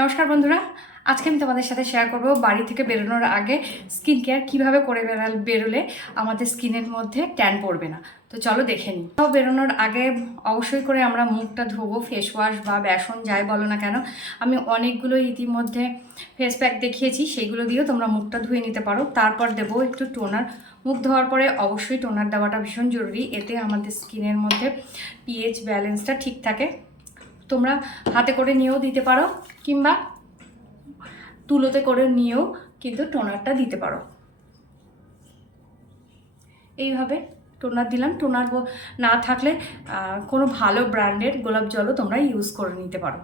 নমস্কার বন্ধুরা, আজকে আমি তোমাদের সাথে শেয়ার করব বাড়ি থেকে বেরোনোর আগে স্কিন কেয়ার কীভাবে করে বেরোলে আমাদের স্কিনের মধ্যে ট্যান পড়বে না। তো চলো দেখে নিই। তো বেরোনোর আগে অবশ্যই করে আমরা মুখটা ধোবো, ফেস ওয়াশ বা বেসন যাই বলো না কেন। আমি অনেকগুলো ইতিমধ্যে ফেস প্যাক দেখিয়েছি, সেইগুলো দিয়েও তোমরা মুখটা ধুয়ে নিতে পারো। তারপর দেবো একটু টোনার। মুখ ধোয়ার পরে অবশ্যই টোনার দেওয়াটা ভীষণ জরুরি, এতে আমাদের স্কিনের মধ্যে পিএইচ ব্যালেন্সটা ঠিক থাকে। তোমরা হাতে করে নিয়েও দিতে পারো কিংবা তুলোতে করে নিয়েও কিন্তু টোনারটা দিতে পারো। এইভাবে টোনার দিলাম। টোনার না থাকলে কোনো ভালো ব্র্যান্ডের গোলাপ জলও তোমরা ইউজ করে নিতে পারো।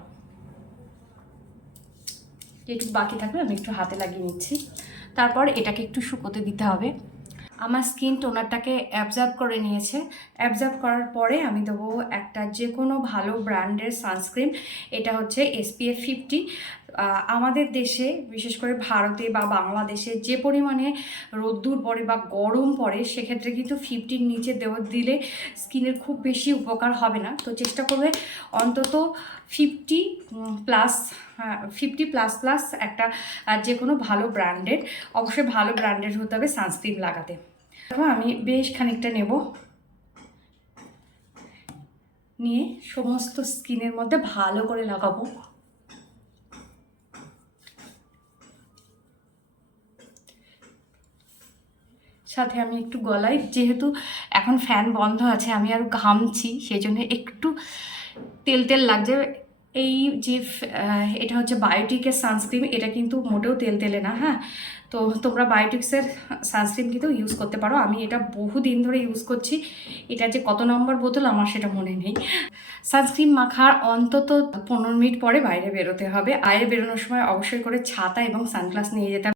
একটু বাকি থাকলে আমি একটু হাতে লাগিয়ে নিচ্ছি। তারপর এটাকে একটু শুকোতে দিতে হবে। আমার স্কিন টোনারটাকে অ্যাবজর্ব করে নিয়েছে। অ্যাবজর্ব করার পরে আমি দেবো একটা যে কোনো ভালো ব্র্যান্ডের সানস্ক্রিন। এটা হচ্ছে SPF 50। আমাদের দেশে বিশেষ করে ভারতে বা বাংলাদেশে যে পরিমাণে রোদ্দুর পড়ে বা গরম পড়ে, সেক্ষেত্রে কিন্তু 50-র নিচে দিলে স্কিনের খুব বেশি উপকার হবে না। তো চেষ্টা করবে অন্তত 50++ একটা যে কোনো ভালো ব্র্যান্ডের, অবশ্যই ভালো ব্র্যান্ডের হতে হবে সানস্ক্রিন লাগাতে। আমি বেশ খানিকটা নেব, নিয়ে সমস্ত স্কিনের মধ্যে ভালো করে লাগাবো। সাথে আমি একটু গলায়, যেহেতু এখন ফ্যান বন্ধ আছে আমি আর ঘামছি, সেই জন্য একটু তেল তেল লাগছে। এই যে এটা হচ্ছে বায়োটিকের সানস্ক্রিন, এটা কিন্তু মোটেও তেল তেলে না। হ্যাঁ, তো তোমরা বায়োটিক্সের সানস্ক্রিন কিন্তু ইউজ করতে পারো। আমি এটা বহুদিন ধরে ইউজ করছি। এটা যে কত নম্বর বোতল আমার সেটা মনে নেই। সানস্ক্রিন মাখার অন্তত 15 মিনিট পরে বাইরে বেরোতে হবে। বাইরে বেরোনোর সময় অবশ্যই করে ছাতা এবং সানগ্লাস নিয়ে যেতে হবে।